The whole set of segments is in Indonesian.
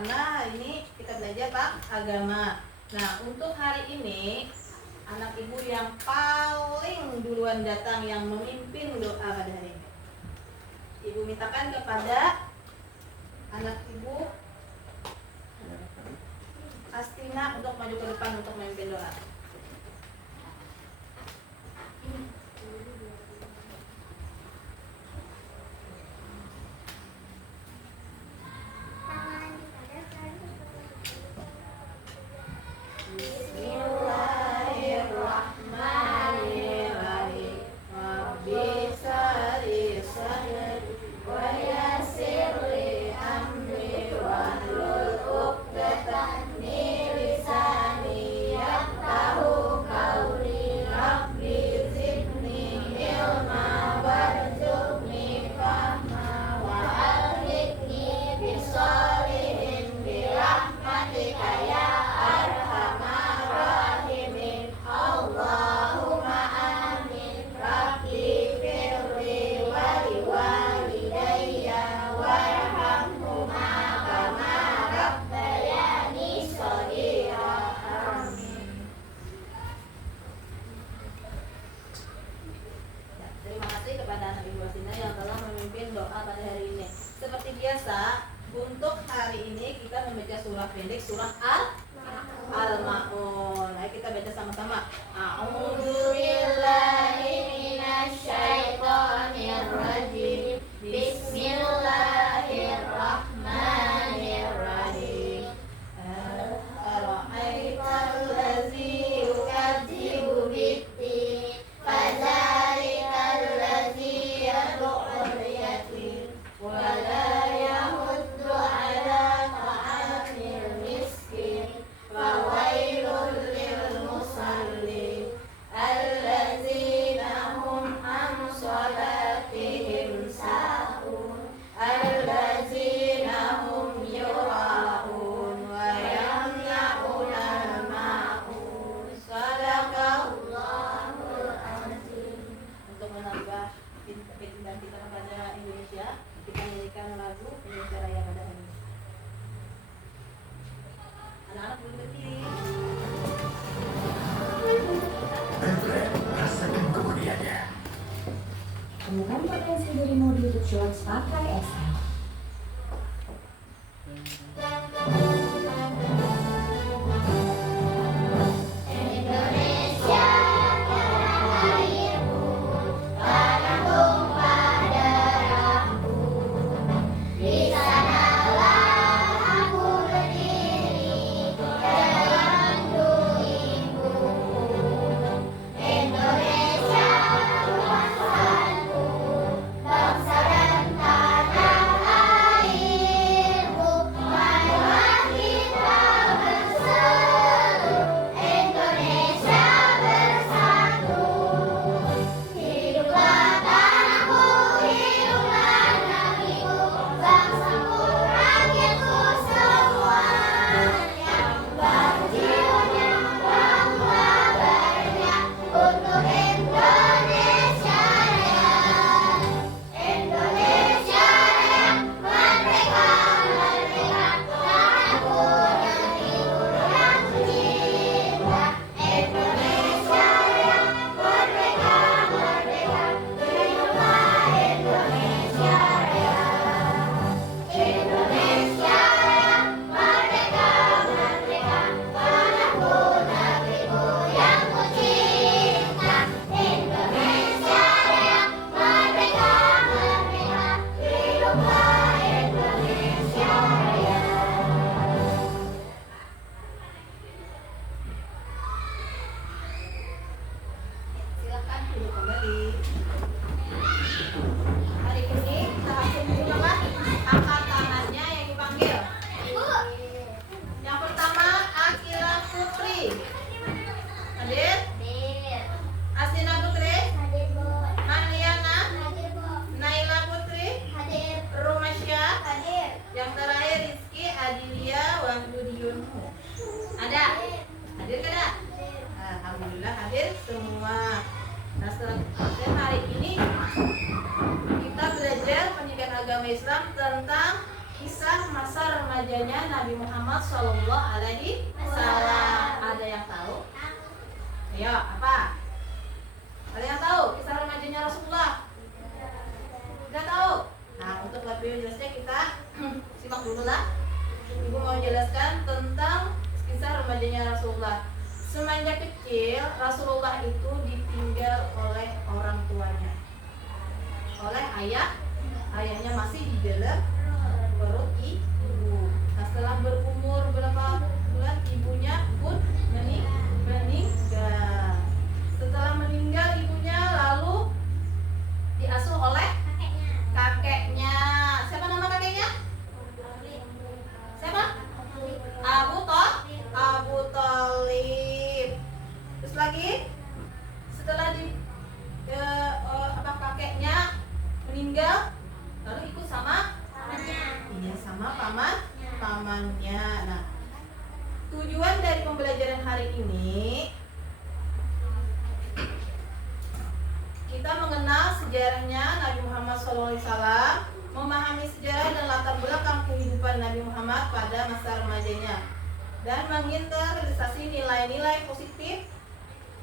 karena hari ini kita belajar bab agama. Nah, untuk hari ini anak ibu yang paling duluan datang yang memimpin doa pada hari ini. Ibu mintakan kepada anak ibu Astina untuk maju ke depan untuk memimpin doa. Seperti biasa, untuk hari ini kita membaca surah pendek, surah Al-Ma'un. Ayo kita baca sama-sama. A'udzubillahi minasyaitonirrajim. Bismillahirrahmanirrahim. Ara'aital ladzi yukadzibu bid-din, fadzalikal ladzi yad'ul yatim wala yahuddu ala ta'amil miskin fawailul lil musallin allazina hum an salatihim sahun allazina hum yura'un wa yamna'una al-ma'un. Sadaqallahul azim. Untuk menambah dan kita kepada Indonesia, kita nyanyikan lagu Indonesia Raya pada hari ini. Anak-anak belum berdiri. Rasakan kemudiannya. Temukan potensi dirimu di YouTube Shorts pakai SM. Silakan duduk kembali. Hari ini langsung dulu angkat tangannya yang dipanggil. Yang pertama Akila Putri. Hadir? Asina Putri? Manliana? Naila Putri? Rumasya? Yang terakhir Rizky Adilia Wahdudiyunmu. Ada? Hadir kada? Alhamdulillah hadir semua. Nah, setelah hari ini kita belajar pendidikan agama Islam tentang kisah kisah masa remajanya Nabi Muhammad Shallallahu Alaihi Wasallam. Ada yang tahu? Ayo, apa? Ada yang tahu kisah remajanya Rasulullah? Tidak tahu? Nah, untuk lebih jelasnya kita simak dulu lah. Ibu mau jelaskan tentang kisah remajanya Rasulullah. Semenjak kecil, Rasulullah itu ditinggal oleh orang tuanya, oleh ayahnya masih di dalam perut ibu. Nah, setelah berumur berapa bulan, ibunya pun meninggal. Setelah meninggal ibunya, lalu diasuh oleh kakeknya. Siapa nama kakeknya? Siapa? Abu Thalib. Terus lagi setelah kakeknya meninggal, lalu ikut sama pamannya. Nah, tujuan dari pembelajaran hari ini kita mengenal sejarahnya Nabi Muhammad SAW, memahami sejarah dan latar belakang kehidupan Nabi Muhammad pada masa remajanya, dan menginternalisasi nilai-nilai positif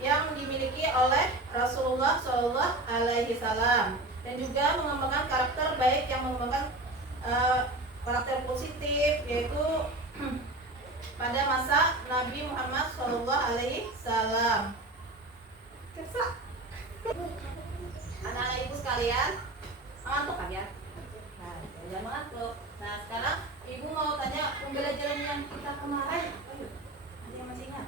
yang dimiliki oleh Rasulullah Shallallahu Alaihi Wasallam, dan juga mengembangkan karakter baik yang mengembangkan karakter positif, yaitu pada masa Nabi Muhammad Shallallahu Alaihi Wasallam. Anak-anak ibu sekalian, mengantuk kan ya? Nah, jangan mengantuk. Nah, sekarang ibu mau tanya pembelajaran yang kita kemarin. Ayo, ada yang masih ingat?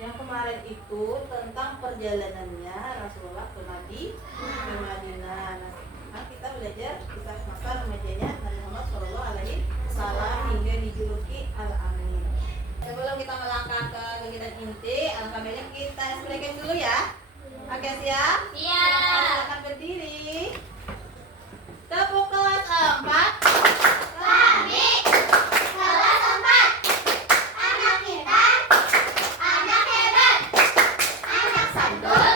Yang kemarin itu tentang perjalanannya Rasulullah ke Madinah. Nah, kita belajar kisah masa remajanya Nabi Muhammad Shallallahu Alaihi Wasallam hingga dijuluki Al-Amin. Sebelum kita melangkah ke kegiatan inti, alangkah baiknya kita explain dulu ya. Oke, siap? Iya. Silakan berdiri. Tepuk kelas 4. Kami kelas 4. Anak pintar, anak hebat, anak santun,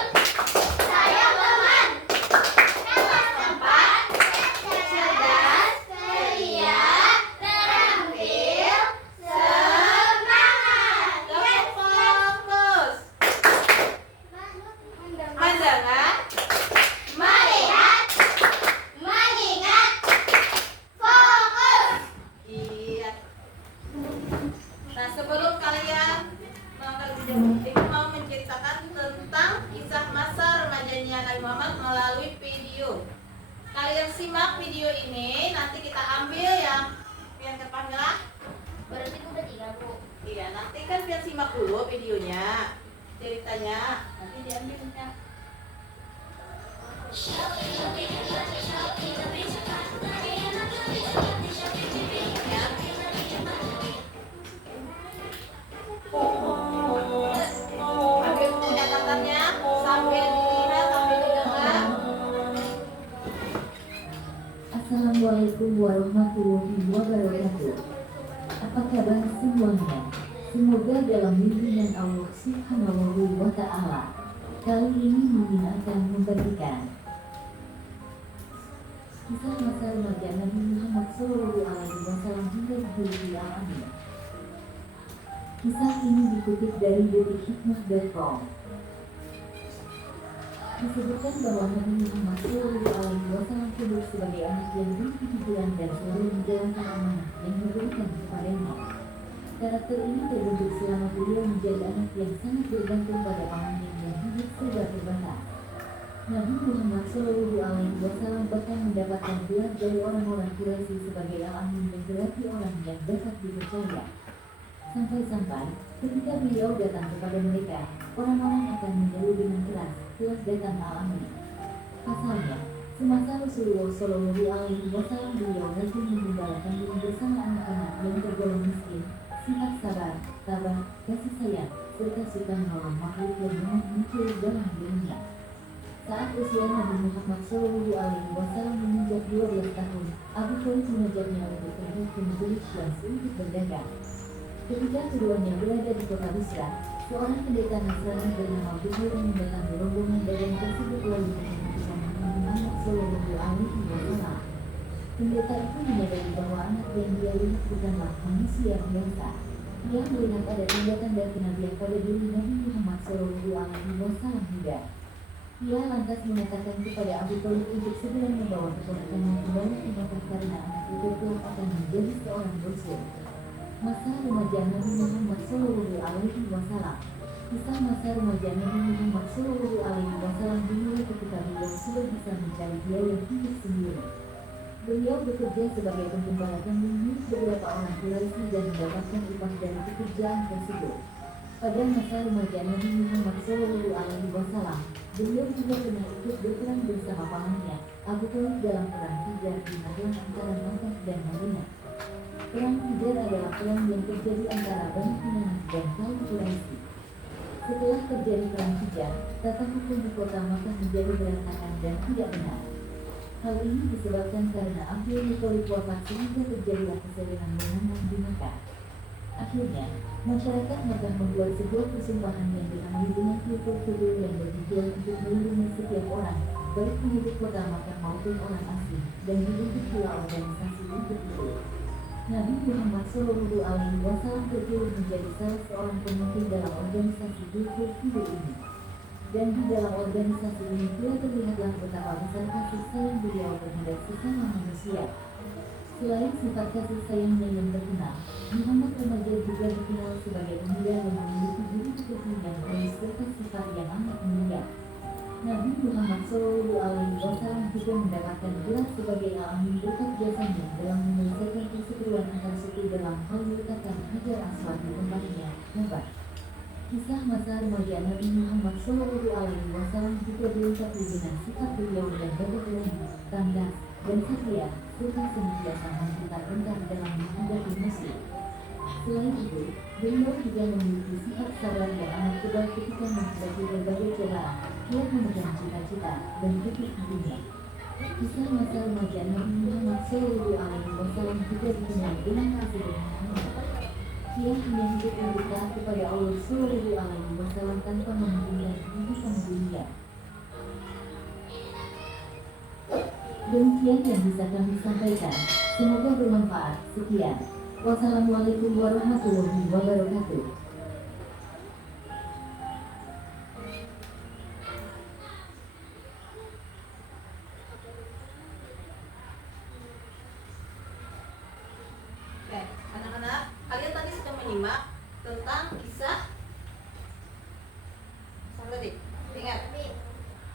saya teman. Kelas 4, cerdas, ceria, terampil, semangat. Tepuk fokus. Pandangan. Melihat, mengingat, fokus. Iya. Nah, sebelum kalian melangkah lebih jauh, ibu mau menceritakan tentang kisah masa remajanya Nabi Muhammad melalui video. Kalian simak video ini, nanti kita ambil yang terpanjang. Berarti udah 3, Bu. Iya, nanti kan kalian simak dulu videonya, ceritanya, nanti diambilnya. Ambil buku catatannya, sambil dilihat, sambil didengar. Assalamualaikum warahmatullahi wabarakatuh. Apa kabar semuanya? Semoga dalam lindungan Allah Subhanahu wa Ta'ala. Kali ini Mimin akan membagikan kisah masa remaja Nabi Muhammad SAW hingga dijuluki Al-Amin. Kisah ini dikutip dari detikhikmah.com. Disebutkan bahwa Nabi Muhammad SAW hidup sebagai anak yang berkejujuran dan selalu menjalankan amanah yang diberikan kepadanya. Karakter ini terbentuk selama beliau menjadi anak yang sangat bergantung pada pamannya yang hidup serba terbatas. Nabi Muhammad SAW bahkan mendapatkan gelar dari orang-orang Quraisy sebagai Al-Amin yang berarti orang yang dapat dipercaya. Sampai-sampai ketika beliau datang kepada mereka, orang-orang akan menyeru dengan keras, "Telah datang Al-Amin." Pasalnya, semasa Rasulullah SAW beliau rajin menggembalakan diri bersama anak-anak yang tergolong miskin, sifat sabar, tabah, kasih sayang, serta suka menolong makhluk yang muncul dalam dunia. Saat usia Nabi Muhammad SAW menginjak 12 tahun, Abu Thalib mengajaknya untuk pergi ke negeri Syam untuk berdagang. Ketika keduanya berada di kota Busra, seorang pendeta Nasrani bernama Abu Thalib mendatangi rombongan dagang tersebut lalu menyampaikan Nabi Muhammad SAW. Pendeta itu menyadari bahwa anak yang dia lihat bukanlah manusia biasa. Ia melihat ada tanda-tanda kenabian pada diri Nabi Muhammad SAW juga. Ia lantas mengatakan kepada Abu Thalib untuk segera membawa keponakannya kembali ke Mekah karena anak itu kelak akan menjadi seorang rasul. Masa remaja Nabi Muhammad SAW. Kisah masa remaja Nabi Muhammad SAW dimulai ketika beliau sudah bisa mencari biaya hidup sendiri. Beliau bekerja sebagai penggembala kambing milik beberapa orang Quraisy dan mendapatkan upah dari pekerjaan tersebut. Pada masa remaja Nabi Muhammad SAW, beliau juga pernah ikut berperang bersama pamannya, Abu Thalib dalam perang Hijr di Madinah antara Makkah dan Madinah. Perang Hijr adalah perang yang terjadi antara Bani Kinanah dan kaum Quraisy. Setelah terjadi perang Hijr, tata hukum di kota Makkah menjadi berantakan dan tidak benar. Hal ini disebabkan karena akhirnya Thalib wafat sehingga terjadilah kesedihan menanam di Makkah. Akhirnya, masyarakat Makkah membuat sebuah persumpahan yang diambil dengan fitur yang bertujuan untuk melindungi setiap orang, baik penduduk kota Makkah maupun orang asing, dan dibentuk pula organisasi untuk itu. Nabi Muhammad SAW terpilih menjadi salah seorang pemimpin dalam organisasi fitur ini. Dan di dalam organisasi ini pula terlihatlah betapa besar kasih sayang beliau terhadap sesama manusia. Selain sifat kasih sayangnya yang terkenal, Muhammad remaja juga dikenal sebagai pemuda yang memiliki budi pekerti yang baik serta sifat yang amat mulia. Nabi Muhammad SAW juga mendapatkan gelar sebagai al-amin berkat jasanya dalam menyelesaikan perseteruan antar suku dalam hal meletakkan Hajar Aswad di tempatnya, Mekah. Kisah masa remaja Nabi Muhammad SAW juga dilengkapi dengan sikap beliau yang gagah berani, tandas, dan satria, serta senantiasa memutar bentar dalam menghadapi musuh. Selain itu, beliau juga memiliki sifat sabar yang amat kuat ketika menghadapi berbagai cobaan. Ia memegang cita-cita dan titik hatinya. Kisah masa remaja Nabi Muhammad SAW juga dikenal dengan kesederhanaannya. Ia hanya hidup yang bertaat kepada Allah SAW tanpa mementingkan kehidupan dunia. Demikian yang bisa kami sampaikan. Semoga bermanfaat. Sekian. Wassalamualaikum warahmatullahi wabarakatuh. Oke, anak-anak, kalian tadi sudah menyimak tentang kisah tadi. Ingat,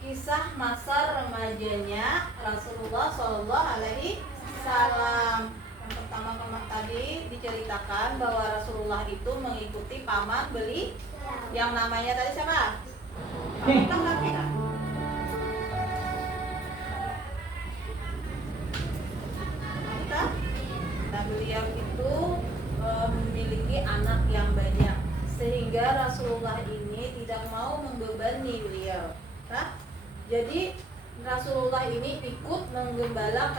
kisah masa remajanya Rasulullah SAW. Yang pertama tadi diceritakan bahwa Rasulullah itu mengikuti paman beli yang namanya tadi siapa? Paman kita. Nah, beliau itu memiliki anak yang banyak sehingga Rasulullah ini tidak mau membebani beliau. Nah, jadi Rasulullah ini ikut menggembala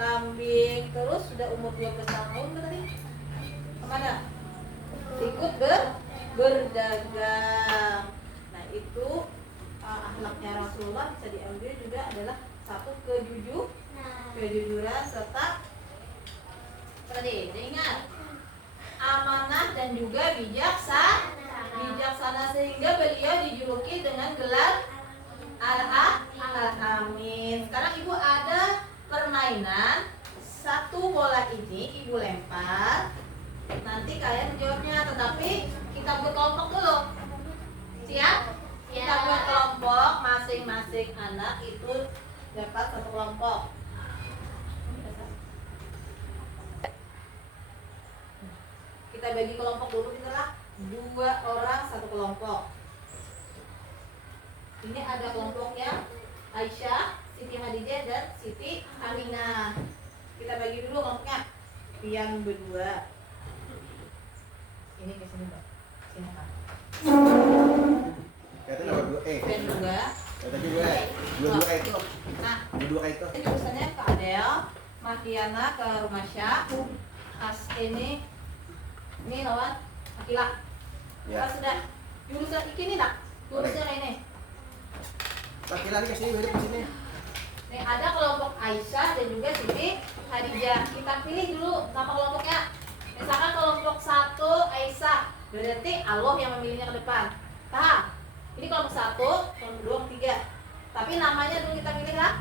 kambing, terus sudah umur 12 tahun tadi. Kemana? Ikut berdagang. Nah, itu akhlaknya Rasulullah bisa diambil juga adalah satu kejujuran serta tadi ingat amanah dan juga bijaksana sehingga beliau dijuluki dengan gelar Al-Amin. Sekarang ibu ada permainan, satu bola ini ibu lempar, nanti kalian jawabnya, tetapi kita buat kelompok dulu. Siap? Kita buat kelompok, masing-masing anak itu dapat satu kelompok. Kita bagi kelompok dulu, itulah 2 orang satu kelompok. Ini ada kelompoknya Aisyah, Siti Khadijah, dan Siti Aminah. Kita bagi dulu kelompoknya. Pian berdua. Ini ke sini, Pak. Sini, Pak. Kata nomor 2 Pian berdua. Kata 2 itu. Nah, 2 itu. ini jurusannya Kak Adel, Mahdiana ke Rumah Syah. Ini lawan Akila. Ya. Sudah. Jurusan ini nak. Jurusan ini. Laki-laki kesini, mirip kesini. Nih ada kelompok Aisyah dan juga Siti Khadijah. Kita pilih dulu nama kelompoknya. Misalkan kelompok 1 Aisyah, berarti Allah yang memilihnya ke depan. Paham? Ini kelompok 1, kelompok 2, 3. Tapi namanya dulu kita pilih lah.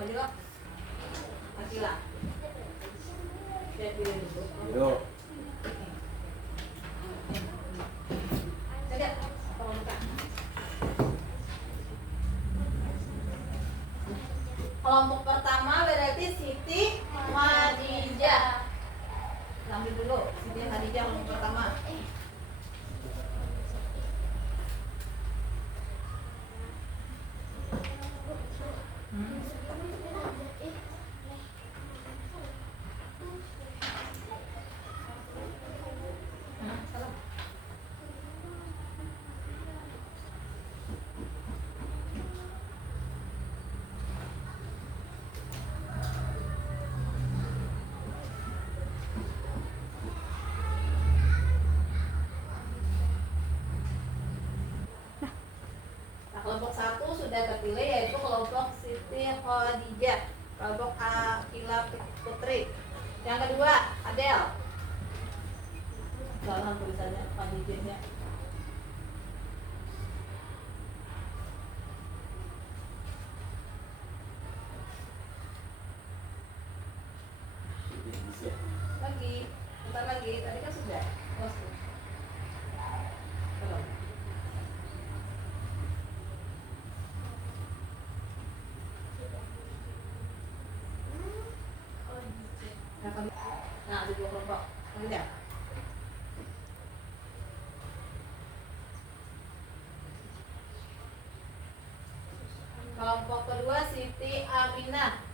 Maju kok. Akila. Saya pilih dulu. Duduk. Lihat, tolong buka. Kelompok pertama berarti Siti Khadijah. Ambil dulu Siti Khadijah kelompok pertama. Nah, kelompok 1 sudah terpilih yaitu kelompok Siti Khadijah, kelompok Akila Putri. Yang kedua, Adel. Salah tulisannya Khadijahnya. Lagi, bentar lagi. Tadi kan sudah. Oh, sudah. Belum. Nah, ada 2 kelompok. Udah. Kelompok kedua Siti Aminah.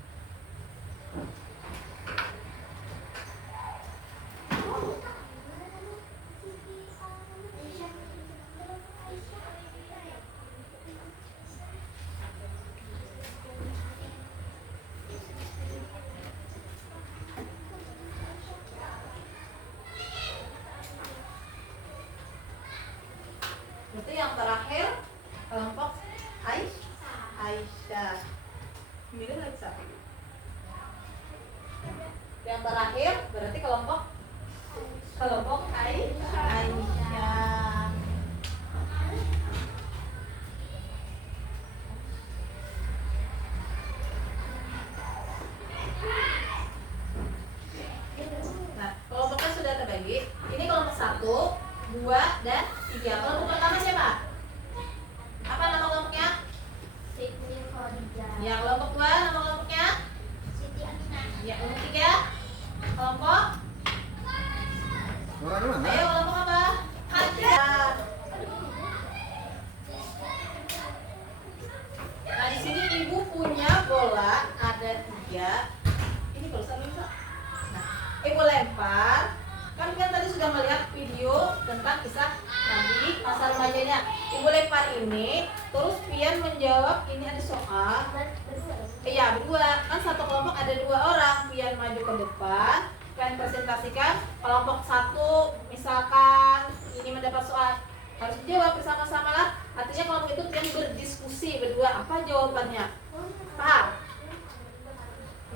Itu yang terakhir kelompok Aisyah. Milih lagi satu. Yang terakhir berarti kelompok Aisyah. Nah, kelompoknya sudah terbagi. Ini kelompok 1, 2, dan 3. Kelompok pertama siapa? Apa nama kelompoknya? Siti Khadijah. Ya, kelompok 2 nama kelompoknya? Siti Aminah. Ya, kelompok 3 kelompok? Suaranya mana? Ayo, kelompok apa? Khadijah. Nah, di sini ibu punya bola ada 3. Ini barusan bisa. Nah, ibu lempar. Kan tadi sudah melihat video tentang kisah Nabi masa remajanya. Ibu lempar ini, terus Pian menjawab ini ada soal. Iya, berdua. Kan satu kelompok ada 2 orang. Pian maju ke depan, Pian presentasikan. Kelompok 1 misalkan ini mendapat soal, harus dijawab bersama-sama lah. Artinya kelompok itu Pian berdiskusi berdua apa jawabannya. Paham?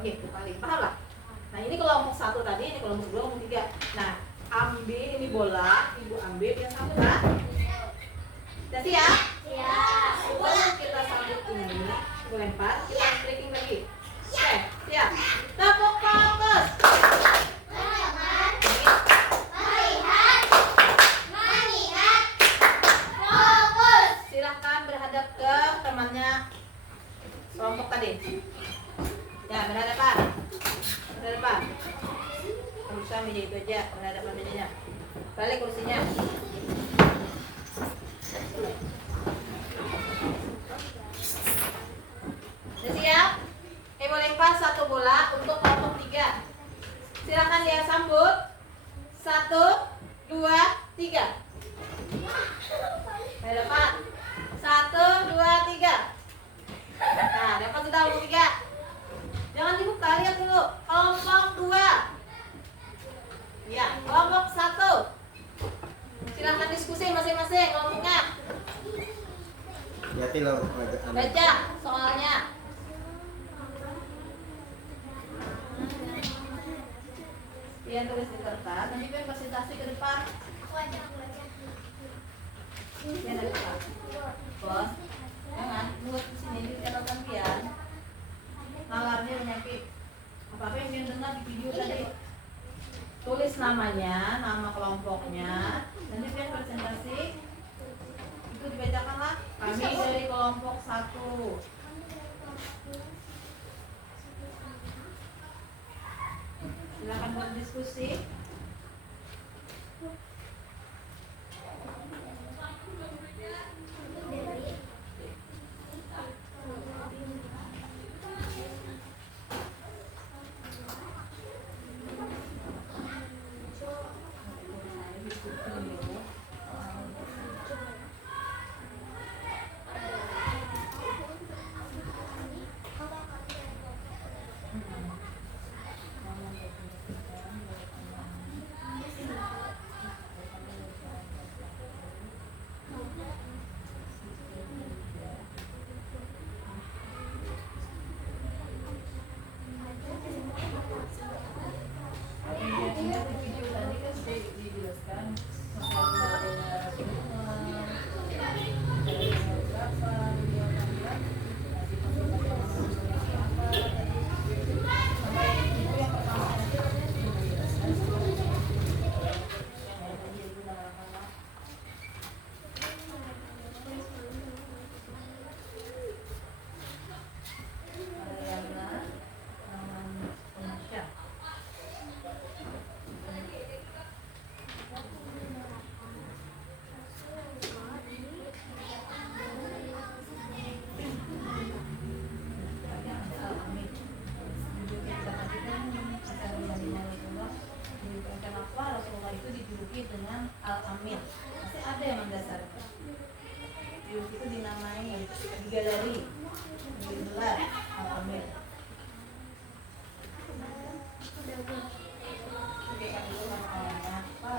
Gitu paling paham lah. Nah, ini kelompok 1 tadi, ini kelompok 2, kelompok 3. Nah, ambil ini bola, ibu ambil yang satu lah. Udah siap? Siap. Sebelum kita sambut ini, ibu lempar, kita stretching lagi. Oke, siap. Tepuk fokus. Teman-teman, melihat, mengingat, fokus. Silahkan berhadap ke temannya kelompok tadi. Ya, berhadapan. Berhadapan. Bisa meja itu aja, berhadapan mejanya. Balik kursinya. Udah siap? Ibu lempar 1 bola untuk kelompok 3. Silakan lihat sambut. 1, 2, 3. Berhadapan. 1, 2, 3. Nah, dapat sudah kelompok 3. Jangan dibuka, lihat dulu. Kelompok 2. Ya, kelompok 1. Silahkan diskusi masing-masing kelompoknya. Pian tulis di kertas, nanti Pian presentasi ke depan. Aku aja. Pian ada depan. Bos, jangan buat di sini di catatan Pian. Nalarnya nyampe apa yang Pian dengar di video tadi. Tulis namanya, nama kelompoknya, nanti Pian presentasi. Itu dibacakanlah. Kami dari kelompok 1. Silakan buat diskusi. Dengan Al-Amin masih ada yang mendasarkan itu dinamai di galeri digelar Al-Amin. Oke, kan dulu namanya apa?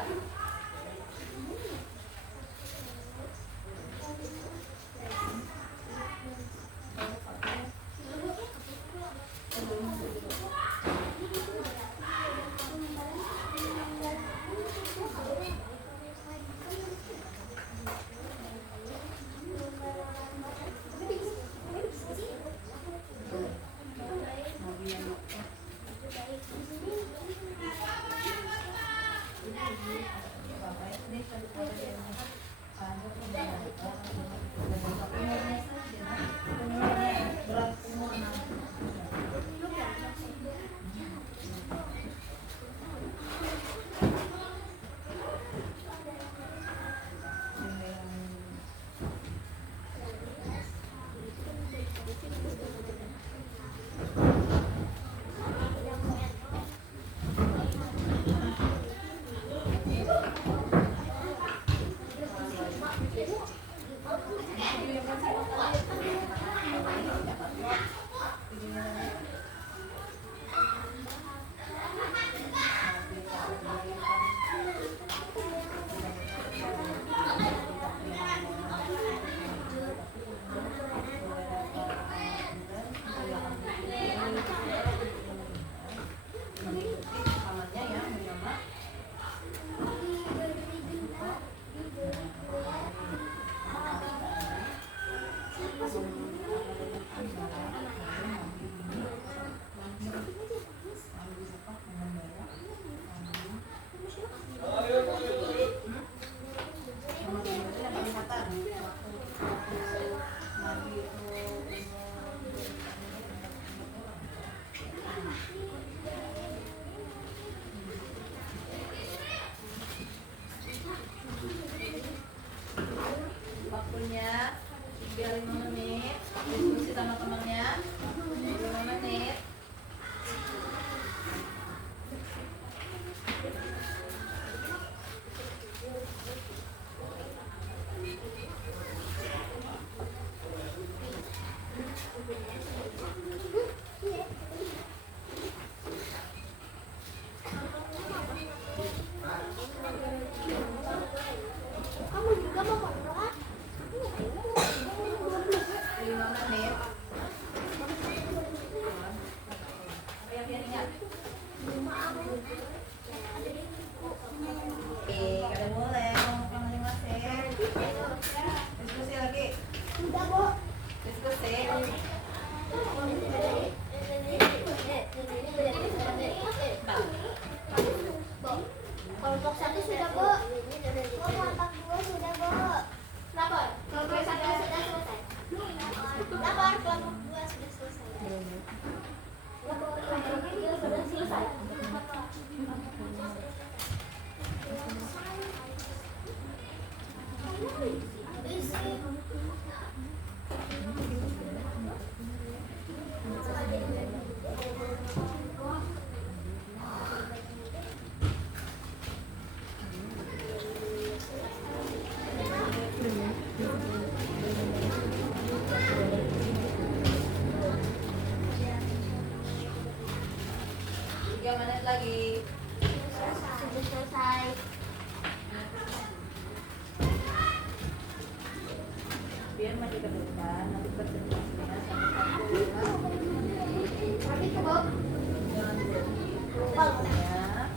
3 menit lagi. Sudah selesai. Biar maju ke depan, nanti presentasinya satu-satu. Tapi kebab. Jangan berhenti. Lupa. Ya.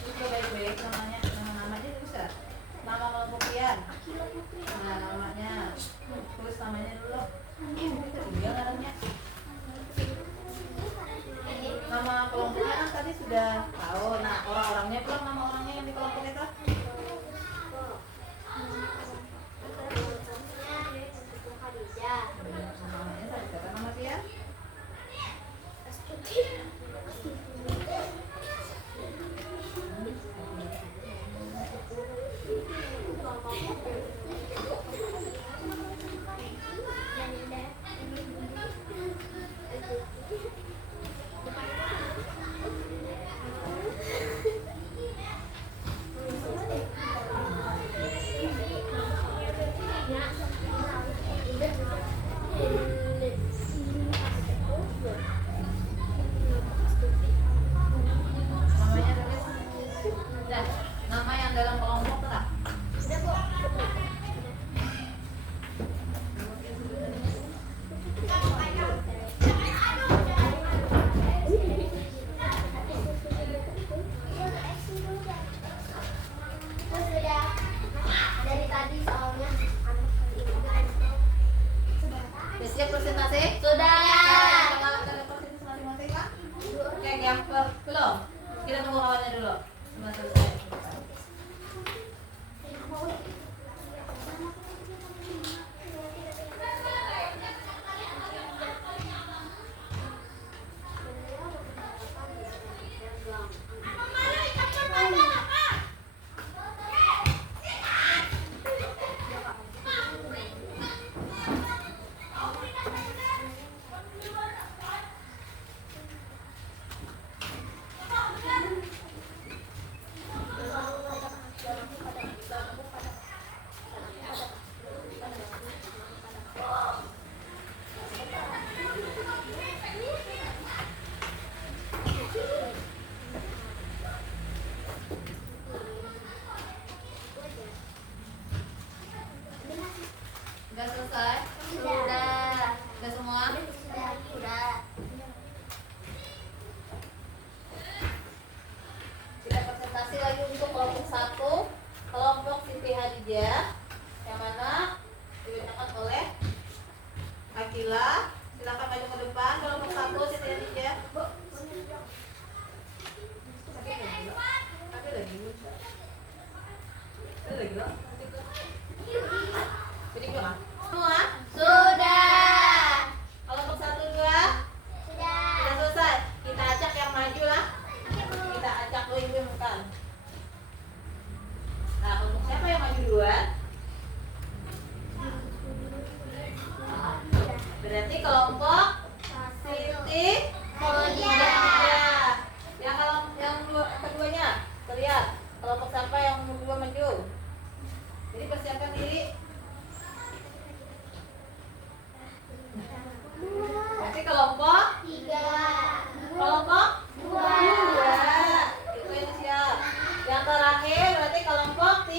Itu baik-baik namanya, namanya bisa. Nama kelompokian. Nah, namanya. Tulis namanya dulu. Iya namanya. Nama kelompoknya kan tadi sudah tahu. Nah, orang-orangnya belum, nama orangnya yang di kelompok itu. Namanya tadi siapa nama dia? Namanya tulis. Nah, nama yang dalam kelompok tetap. Dari tadi soalnya Sudah siap presentasi? sudah. Ada presentasi masing-masing kan? Oke, yang belum. Kita tunggu kawannya dulu. Sudah selesai. Sudah selesai? Sudah. Sudah semua? Sudah. Kita presentasi lagi untuk kelompok 1, kelompok Siti Hadijah, yang mana dibacakan oleh Akila. Silakan maju ke depan. Kelompok 1 Siti Hadijah. Ada lagi. Jadi gimana? Semua? Sudah. Kelompok 1, 2 sudah selesai. Kita ajak yang maju lah. Kita ajak ibu bukan. Nah, untuk siapa yang maju duluan? Berarti kelompok Siti Hadijah. Yang kalau yang keduanya terlihat kelompok siapa yang kedua maju. Jadi persiapkan diri. Berarti kelompok 3. kelompok 2. Itu yang siap. Yang terakhir berarti kelompok 3.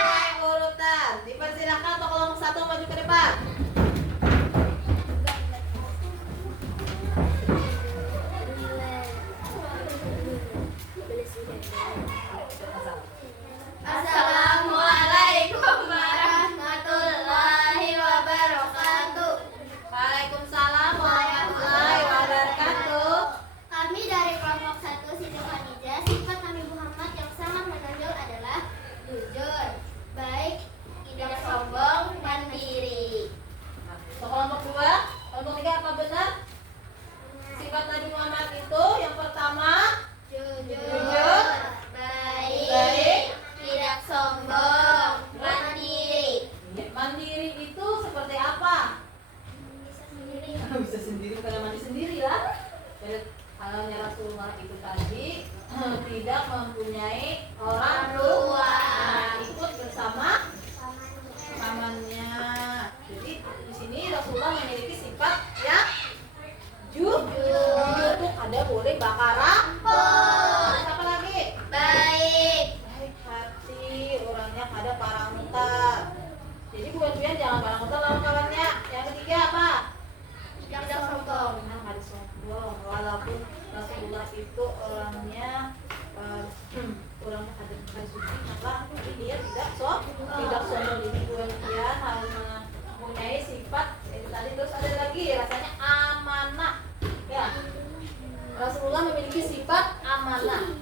Yang urutan. Dipersilakan untuk kelompok 1 maju ke depan. Assalamualaikum warahmatullahi wabarakatuh. Waalaikumsalam warahmatullahi wabarakatuh. Kami dari kelompok 1 Siti Hadijah. Sifat Nabi Muhammad yang sangat menonjol adalah jujur, baik, tidak sombong, mandiri. tidak mempunyai orang tua. Nah, ikut bersama pamannya. Jadi di sini Rasulullah memiliki sifat yang jujur tuh ada boleh bakar rampok. Apa lagi? Baik. Baik hati, orangnya ada parangutan. Jadi bukan jangan parangutan lawan kawannya. Yang ketiga apa? Tidak sombong. Nah, ada sombong. Walaupun Rasulullah itu orangnya orangnya ada suci, maka dia tidak sombong. Jadi bukan harus mempunyai sifat itu tadi. Terus ada lagi rasanya amanah. Ya, Rasulullah memiliki sifat amanah.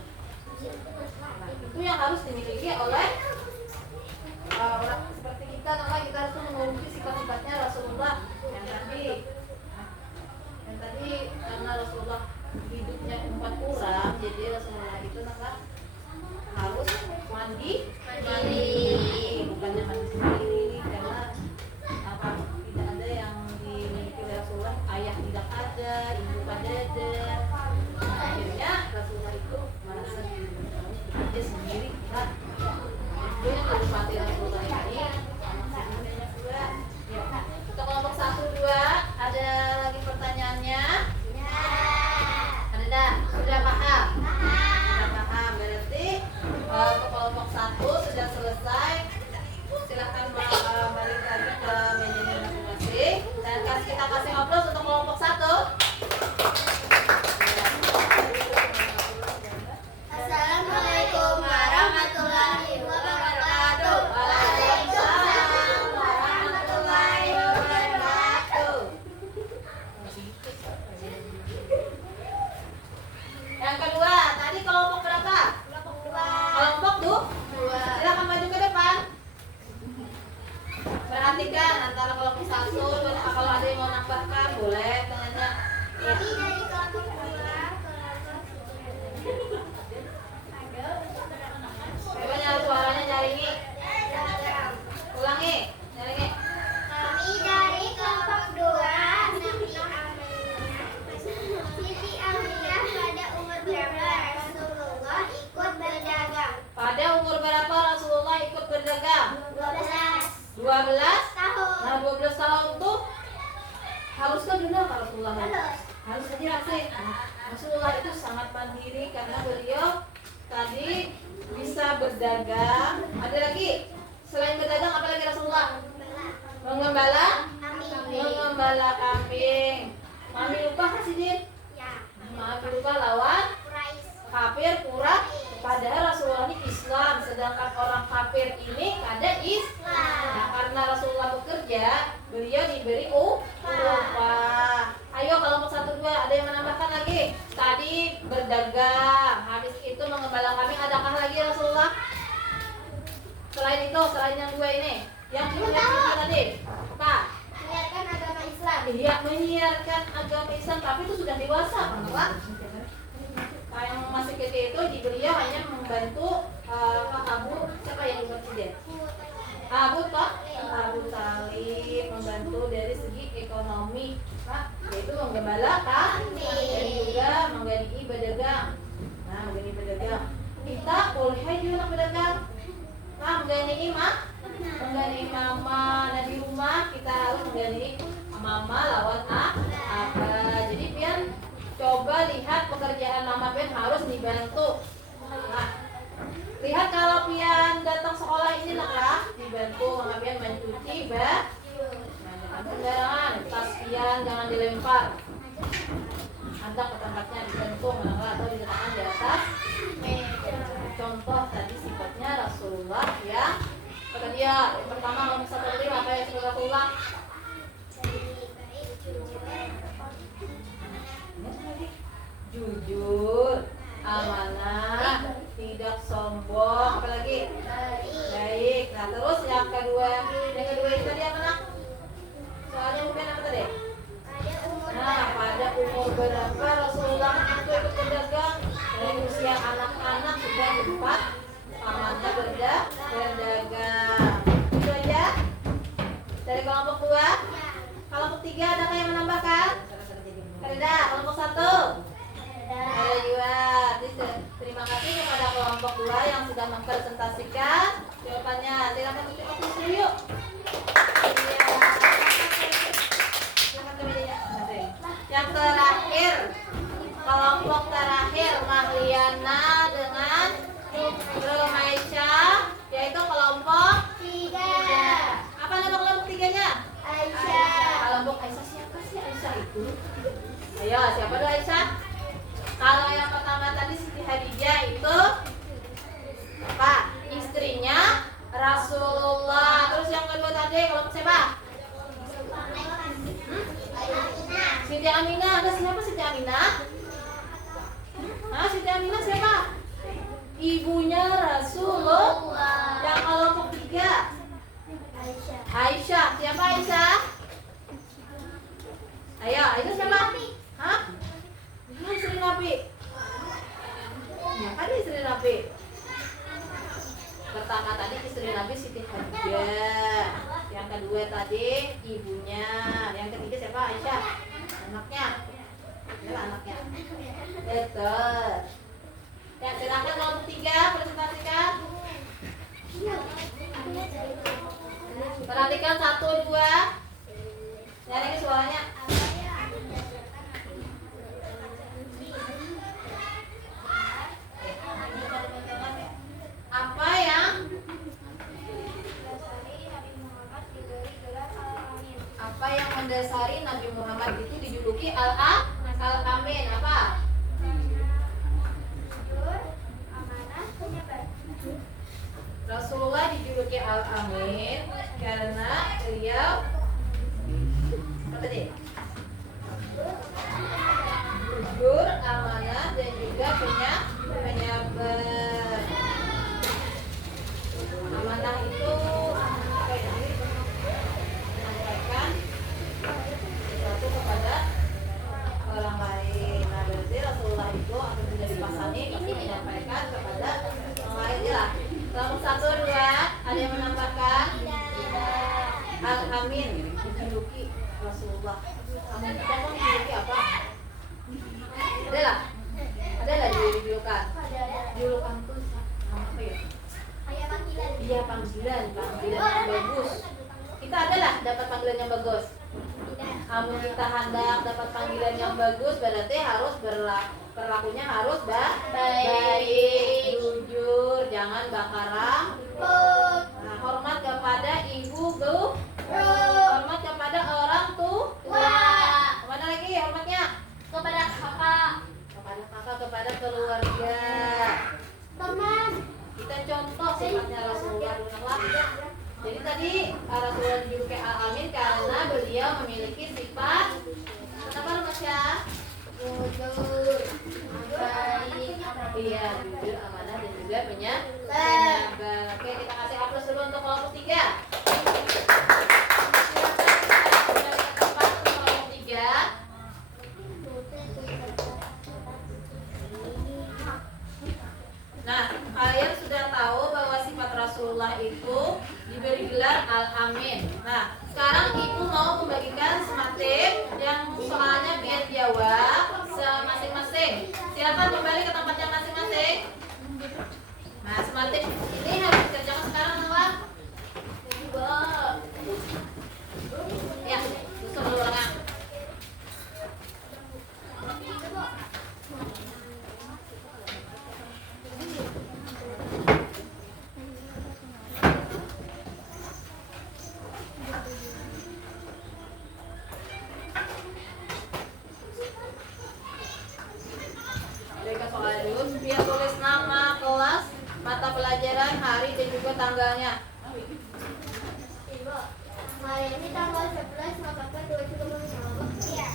Itu yang harus dimiliki oleh orang seperti kita. Maka kita harus memiliki sifat-sifatnya Rasulullah yang tadi karena Rasulullah hidupnya empat kurang, jadi Rasulullah itu maka harus mandi bukannya mandi sendiri karena apa tidak ada yang dimiliki oleh Rasulullah. Ayah tidak ada, ibu ada. Akhirnya Rasulullah itu merasa dia sendiri kan. Itu yang harus mati Rasulullah ini. Untuk kelompok 1, 2 ada lagi pertanyaannya? Ada dah? Sudah paham? Sudah paham. Berarti untuk kelompok 1 sudah selesai. Silakan balik lagi ke mejanya masing-masing. Dan kita kasih ngobrol untuk kelompok 1. Assalamualaikum warahmatullahi wabarakatuh. Waalaikumsalam warahmatullahi wabarakatuh. Yang kedua, tadi kelompok berapa? Kelompok 2. Silakan maju ke depan. Perhatikan antara kelompok 1 dan kalau ada yang mau nambahkan boleh tanya. Jadi dari kelompok 2 Coba suaranya nyaringi. Ulangi, nyaringi. kami dari kelompok 2 Siti Aminah pada umur berapa Rasulullah ikut berdagang? Pada umur berapa Rasulullah ikut berdagang? 12 12. Nah, tahun. 12 tahun tuh haruskah dunia Rasulullah? Harus. Harus aja sih. Rasulullah itu sangat mandiri karena beliau tadi bisa berdagang. Ada lagi selain berdagang apa lagi Rasulullah? Mengembala? Mengembala kambing. Mami lupa kasih Din? Ya. Mami lupa lawan kafir pura. Padahal Rasulullah ini Islam, sedangkan orang kafir ini ada Islam. Nah, karena Rasulullah bekerja, beliau diberi upah. Ayo kelompok 1, 2 ada yang menambahkan lagi? Tadi berdagang, habis itu mengembala kambing. Adakah lagi Rasulullah? Selain itu, selain yang 2 ini, yang tadi, Pak? Menyiarkan agama Islam. Iya, menyiarkan agama Islam, tapi itu sudah dewasa, Pak. Yang masih kecil itu beliau hanya membantu Abu, siapa yang presiden? Abu Talib, membantu dari segi ekonomi, Pak, yaitu menggembala kambing dan juga menggani pedagang. Nah, menggani pedagang. Kita boleh juga pedagang. Nah, menggani mama. Nah, di rumah kita harus menggani mama lawan apa. Jadi biar coba lihat pekerjaan mama pian harus dibantu. Nah, lihat kalau pian datang sekolah ini lah dibantu mama pian mencuci baju. Nah, sembarangan tas pian jangan dilempar. Anda ke tempatnya dibantu atau diletakkan di atas meja. Contoh tadi sifatnya Rasulullah ya. Kata dia yang pertama kalau misalnya tadi apa yang Rasulullah? Jujur, amanah, tidak sombong, apalagi baik. Nah terus yang kedua itu tadi apa nak? Soalnya bukan apa tadi? Nah pada umur berapa Rasulullah itu ikut berdagang? Dari usia anak-anak sudah sempat pamannya berdagang. Itu aja dari kelompok 2. Kelompok 3 adakah yang menambahkan? Ada kelompok 1. Ada juga. Terima kasih kepada kelompok 2 yang sudah mempresentasikan jawabannya. Silakan untuk fokus dulu yuk. Iya. Silakan ke mejanya. Yang terakhir, kelompok terakhir Mahliana dengan Romaisha, yaitu kelompok 3. apa nama kelompok 3-nya? Aisyah. Kelompok Aisyah, siapa sih Aisyah itu? Ayo, siapa dulu Aisyah? Kalau yang pertama tadi Siti Khadijah itu apa? Istrinya Rasulullah. Terus yang kedua tadi kelompok siapa? Siti Aminah. Ada siapa Siti Aminah? Siti Aminah siapa? Ibunya Rasulullah. Yang kelompok 3 Aisyah. Siapa Aisyah? Ayo, itu siapa? Hah? Ini istri Nabi. Ya kan istri Nabi. Pertama tadi istri Nabi Siti Khadijah. Yang kedua tadi ibunya. Yang ketiga siapa? Aisyah. Anaknya. Ini anaknya. Betul. Ya, silakan kelompok 3 presentasikan. Perhatikan 1, 2. Nyari ke suaranya. Apa yang mendasari Nabi Muhammad itu dijuluki Al-Amin? Apa? Jujur, amanah, penyabar. Rasulullah dijuluki Al-Amin karena beliau apa tadi? Jujur, amanah, dan juga penyabar. Amanah itu apa ya? Menyampaikan sesuatu kepada orang lain. Nah, berarti Rasulullah itu akan menjadi dipasani pasti menyampaikan kepada orang lain lah. Kelompok 1, 2, ada yang menambahkan? Al-Amin dijuluki Rasulullah. Amin itu kan dijuluki apa? Ada lah? Ada lah dijulukan? Julukan itu apa ya? Iya, panggilan yang bagus. Kita adalah dapat panggilan yang bagus. Namun kita hendak dapat panggilan yang bagus, berarti harus perlakunya harus baik, jujur, jangan bakarang. Nah, hormat kepada ibu, hormat kepada orang tua. Kemana lagi hormatnya? Kepada kakak, Kepada keluarga. teman. Kita contoh sifatnya Rasulullah dulu. Jadi tadi Rasulullah dijuluki Al-Amin karena beliau memiliki sifat apa namanya? Jujur, baik. Iya, jujur, amanah, dan juga penyabar. Oke, kita kasih aplaus dulu untuk kelompok 3. Kembali ke tempat untuk kelompok 3. Nah, kalian sudah tahu bahwa sifat Rasulullah itu diberi gelar Al-Amin. Nah, sekarang ibu mau membagikan sematim yang soalnya biar jawab masing-masing. Silakan kembali ke tempatnya masing-masing. Nah, sematim ini harus dikerjakan sekarang, Nala. Ya, susun dulu orangnya. Berikan soal dulu. Dia tulis nama kelas, mata pelajaran, hari, dan juga tanggalnya. Ibu, hari ini tanggal 11 November 2020. Iya.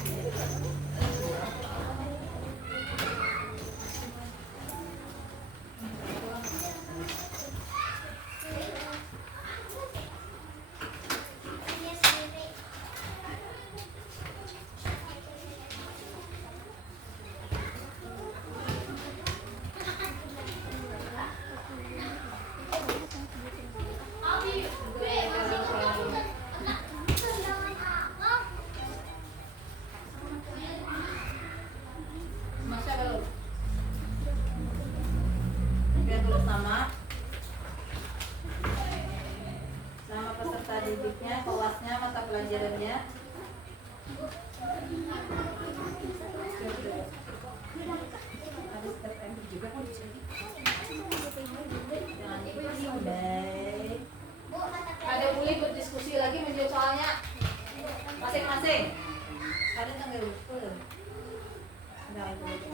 ininya, kelasnya, mata pelajarannya. Ada step M juga kan di sini. Jangan dipilih, baik. Ada boleh berdiskusi lagi menjawab soalnya masing-masing. Ada tanggal berapa? Ada itu.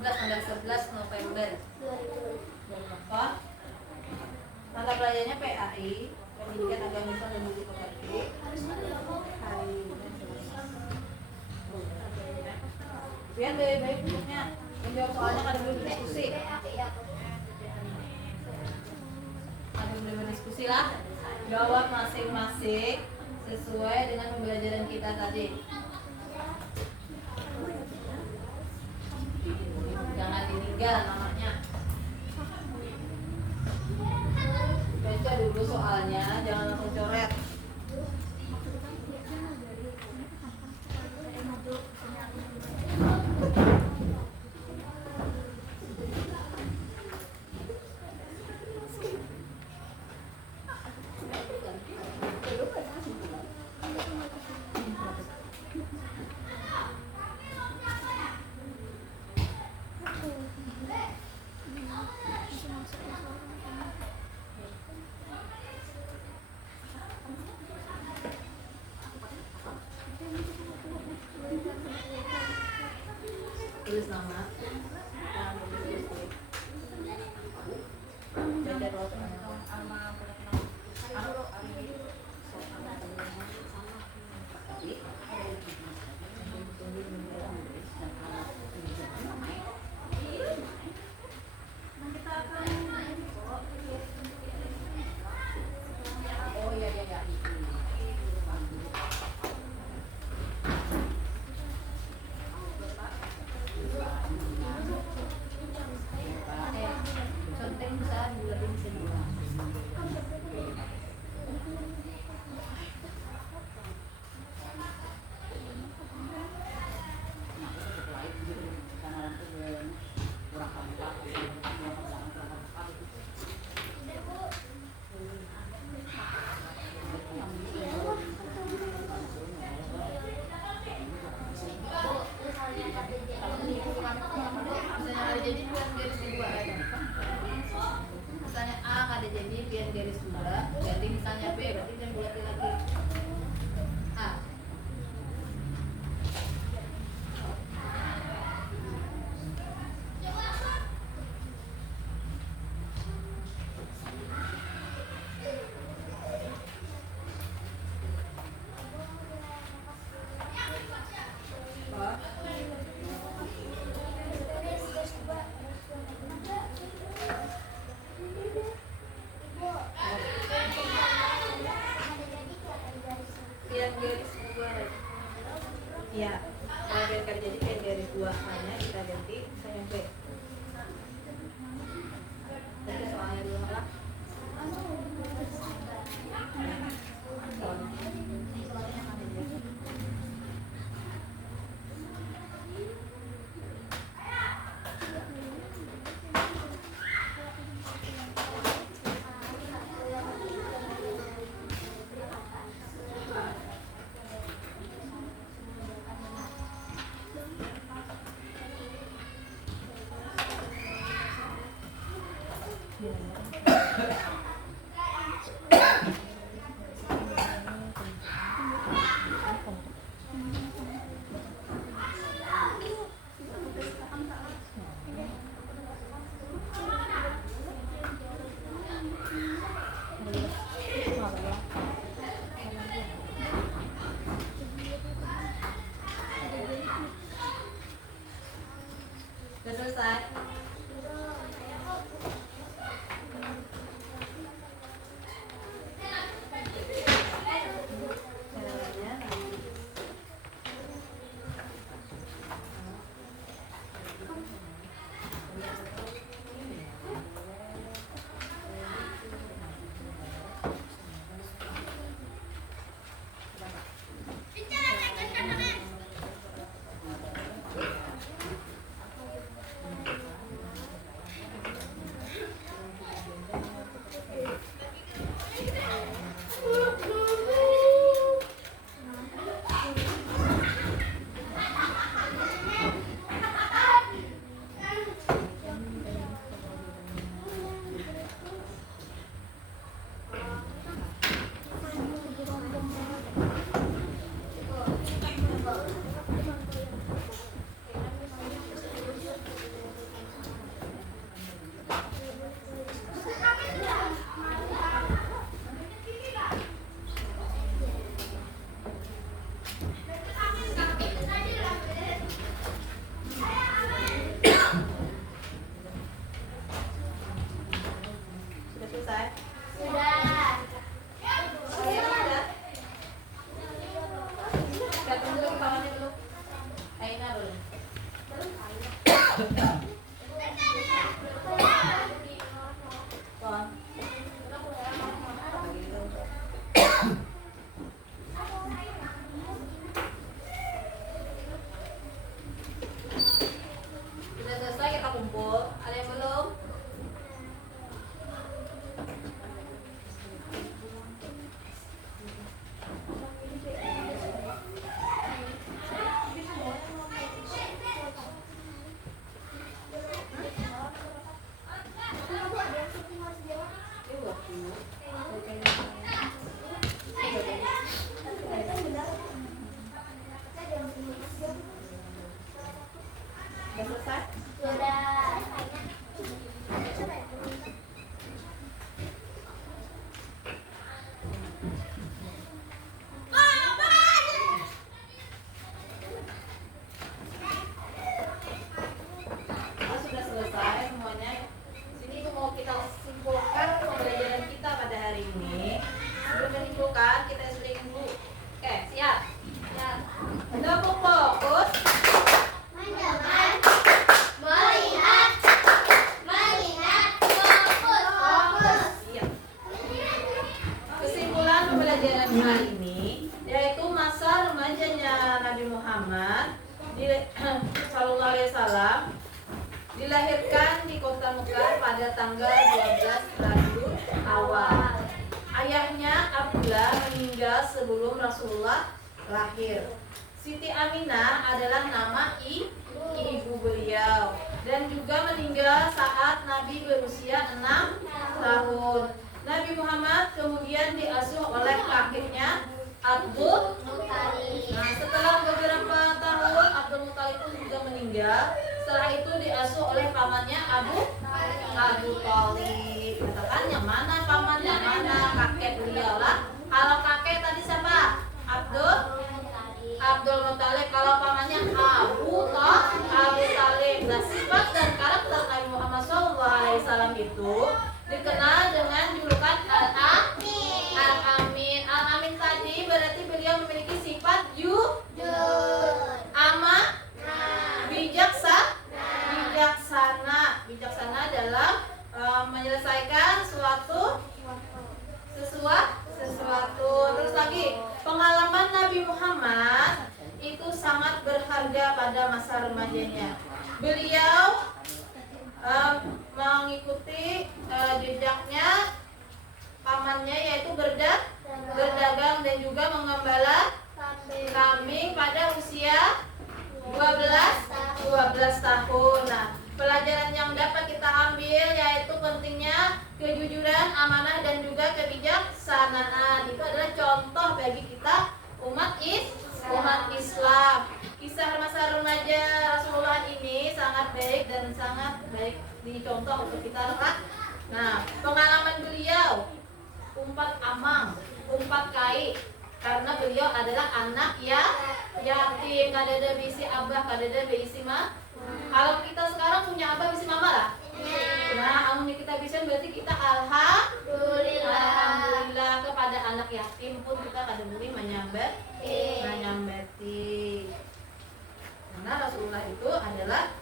11 November. Apa? Mata pelajarannya PAI, Pendidikan Agama Islam dan Budi Pekerti. Hari biar baik-baik bentuknya. Menjawab soalnya kada boleh berdiskusi. Ada boleh berdiskusi lah. Jawab masing-masing sesuai dengan pembelajaran kita tadi. Jangan ditinggal namanya. Baca dulu soalnya, jangan langsung coret. Tulis nama. Baca dulu soalnya. Oh iya. Contohnya bisa buletin semua. Misalnya ada jadi pian garis kedua ada. Misalnya A ada jadi pian garis dua, ganti misalnya B berarti jangan buletin lagi. A. Pian garis dua. Iya. Kalau pian garis jadi pian garis dua hanya kita ganti misalnya B. Jadi soalnya dulu lah. kan, kita sering dulu. Oke, siap? Ya. Untuk fokus. Mendengar, melihat, mengingat, fokus. Siap. Kesimpulan pembelajaran hari ini yaitu masa remajanya Nabi Muhammad Sallallahu Alaihi Wasallam dilahirkan di kota Mekah pada tanggal 12 Rabiul Awal. Ayahnya Abdullah meninggal sebelum Rasulullah lahir. Siti Aminah adalah nama ibu beliau dan juga meninggal saat Nabi berusia 6 tahun. Nabi Muhammad kemudian diasuh oleh kakeknya Abdul Muttalib. Nah, setelah beberapa tahun Abdul Muttalib pun juga meninggal. Setelah itu diasuh oleh pamannya Abu Thalib. Katakan yang mana paman, yang mana kakek beliau lah. Kalau kakek tadi siapa? Abdul Muttalib. Kalau pamannya Abu Thalib. Nah, sifat dan karakter Nabi Muhammad SAW itu dikenal dengan julukan Al-Amin. Al-Amin tadi berarti beliau memiliki sifat jujur, amanah, bijaksana dalam menyelesaikan sesuatu. Terus lagi, pengalaman Nabi Muhammad itu sangat berharga pada masa remajanya. Beliau mengikuti jejaknya pamannya, yaitu berdagang dan juga mengembala kambing pada usia 12 tahun. Nah, pelajaran yang dapat kita ambil yaitu pentingnya kejujuran, amanah dan juga kebijaksanaan. Itu adalah contoh bagi kita umat Islam. Kisah masa remaja Rasulullah ini sangat baik dan sangat baik dicontoh untuk kita lihat. Nah, pengalaman beliau umpat amang, umpat kai, karena beliau adalah anak yatim, kadada bisi abah, kadada bisi mah. Kalau kita sekarang punya abah bisi mama lah. Nah, amun kita bisa berarti kita alhamdulillah kepada anak yatim pun kita kada boleh menyambeti. Karena Rasulullah itu adalah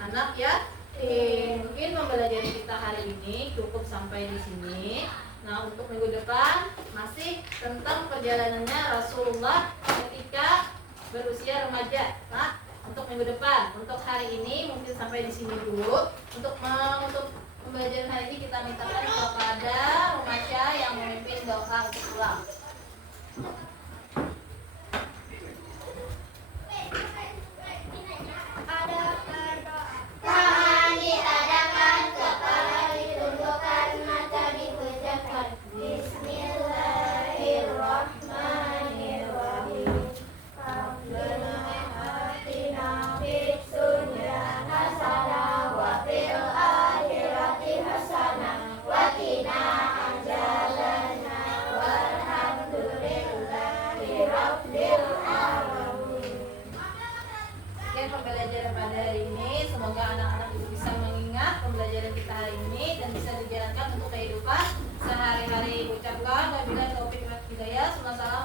anak yatim. Mungkin pembelajaran kita hari ini cukup sampai di sini. Nah, untuk minggu depan masih tentang perjalanannya Rasulullah ketika berusia remaja. Nah, untuk minggu depan, untuk hari ini mungkin sampai di sini dulu. Untuk pembelajaran hari ini kita mintakan kepada remaja yang memimpin doa untuk pulang. Tangan ditadamkan, kepala ditundukkan, mata dipejamkan. Bismillahirrahmanirrahim. Rabbana atina fid dunya hasanah wa fil akhirati hasanah wa qina adzabannar. Walhamdulillahi rabbil alamin. Sekian pembelajaran pada hari ini. Semoga anak-anak itu bisa mengingat pembelajaran kita hari ini dan bisa dijalankan untuk kehidupan sehari-hari. Ucapkan wabillahi taufiq wal hidayah. Wassalamualaikum